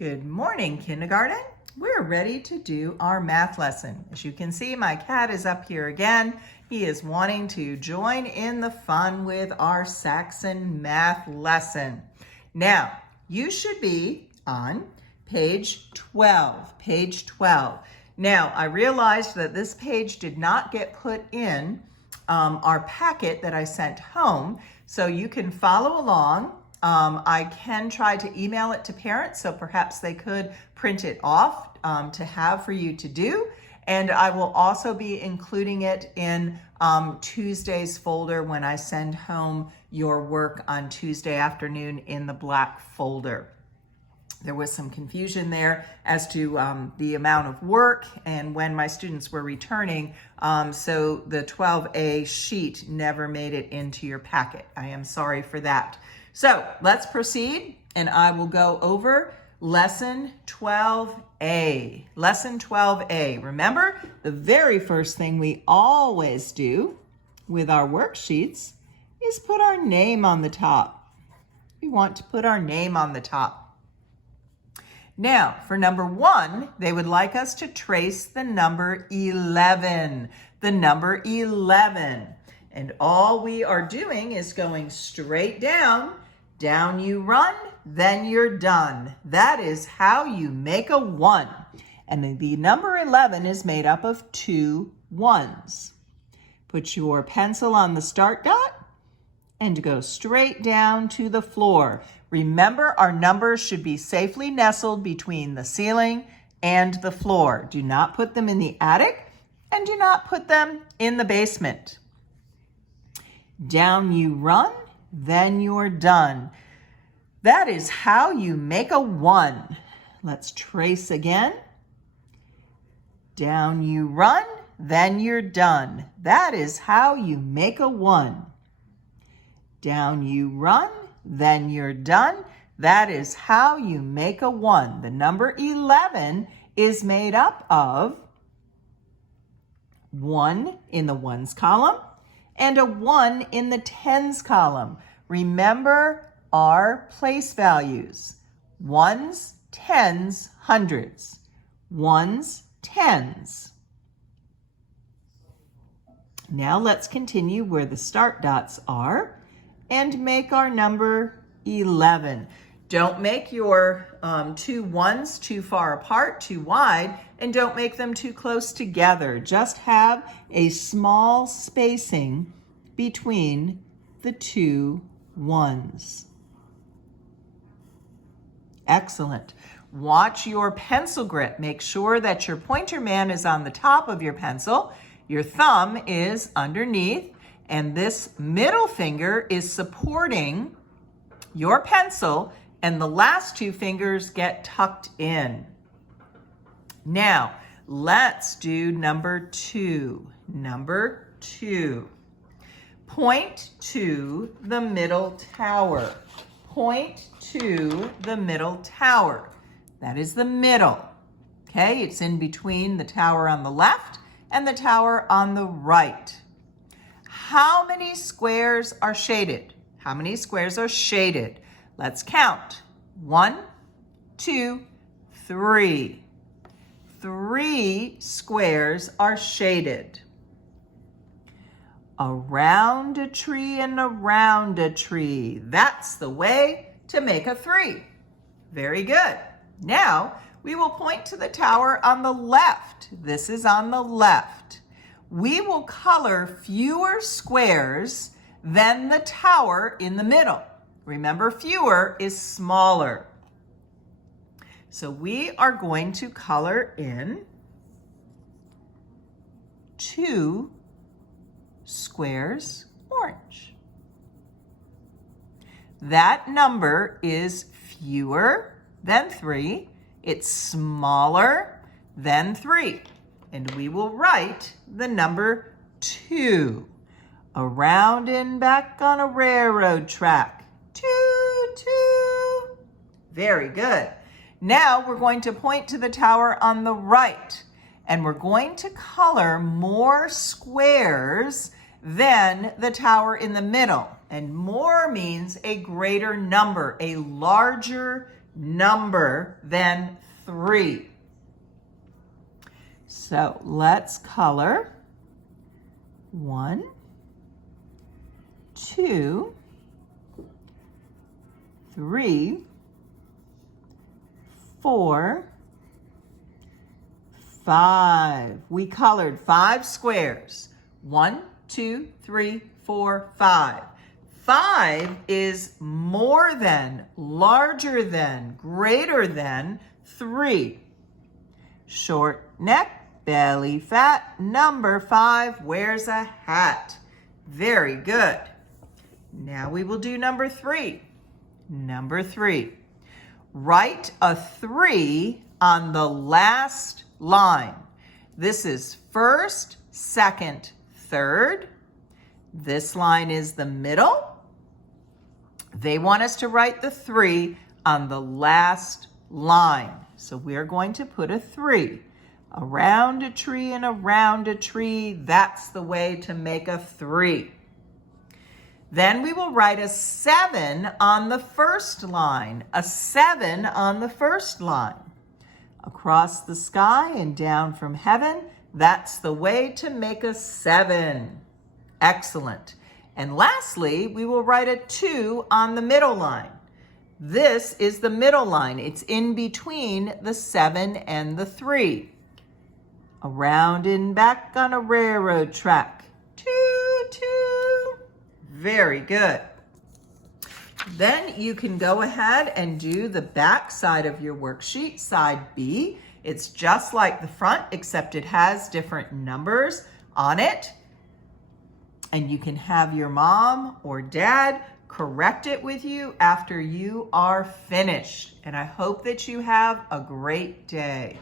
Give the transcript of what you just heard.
Good morning, kindergarten. We're ready to do our math lesson. As you can see, my cat is up here again. He is wanting to join in the fun with our Saxon math lesson. Now, you should be on page 12. Page 12. Now, I realized that this page did not get put in our packet that I sent home, so you can follow along. I can try to email it to parents, so perhaps they could print it off to have for you to do. And I will also be including it in Tuesday's folder when I send home your work on Tuesday afternoon in the black folder. There was some confusion there as to the amount of work and when my students were returning, so the 12A sheet never made it into your packet. I am sorry for that. So let's proceed, and I will go over Lesson 12A. Lesson 12A. Remember, the very first thing we always do with our worksheets is put our name on the top. We want to put our name on the top. Now, for number 1, they would like us to trace the number 11. The number 11. And all we are doing is going straight down. Down you run, then you're done. That is how you make a 1. And the number 11 is made up of 2 ones. Put your pencil on the start dot and go straight down to the floor. Remember, our numbers should be safely nestled between the ceiling and the floor. Do not put them in the attic and do not put them in the basement. Down you run, then you're done. That is how you make a 1. Let's trace again. Down you run, then you're done. That is how you make a 1. Down you run, then you're done. That is how you make a 1. The number 11 is made up of 1 in the ones column and a 1 in the tens column. Remember our place values. Ones, tens, hundreds. Ones, tens. Now let's continue where the start dots are and make our number 11. Don't make your 2 ones too far apart, too wide, and don't make them too close together. Just have a small spacing between the 2 ones. Excellent. Watch your pencil grip. Make sure that your pointer man is on the top of your pencil, your thumb is underneath, and this middle finger is supporting your pencil, and the last 2 fingers get tucked in. Now, let's do number 2. Number 2. Point to the middle tower. Point to the middle tower. That is the middle. Okay, it's in between the tower on the left and the tower on the right. How many squares are shaded? How many squares are shaded? Let's count. 1, 2, 3. 3 squares are shaded. Around a tree and around a tree. That's the way to make a 3. Very good. Now, we will point to the tower on the left. This is on the left. We will color fewer squares than the tower in the middle. Remember, fewer is smaller. So we are going to color in 2 squares orange. That number is fewer than 3. It's smaller than 3. And we will write the number 2. Around and back on a railroad track. 2, 2. Very good. Now we're going to point to the tower on the right. And we're going to color more squares than the tower in the middle. And more means a greater number, a larger number than 3. So let's color 1, 2, 3, 4, 5. We colored 5 squares. 1, 2, 3, 4, 5. 5 is more than, larger than, greater than 3. Short neck, belly fat, number 5 wears a hat. Very good. Now we will do number 3. Number 3. Write a 3 on the last line. This is first, second, third. This line is the middle. They want us to write the 3 on the last line. So we're going to put a 3. Around a tree and around a tree, that's the way to make a 3. Then we will write a 7 on the first line. A 7 on the first line. Across the sky and down from heaven, that's the way to make a 7. Excellent. And lastly, we will write a 2 on the middle line. This is the middle line. It's in between the 7 and the 3. Around and back on a railroad track. 2, 2. Very good. Then you can go ahead and do the back side of your worksheet, side B. It's just like the front, except it has different numbers on it. And you can have your mom or dad correct it with you after you are finished. And I hope that you have a great day.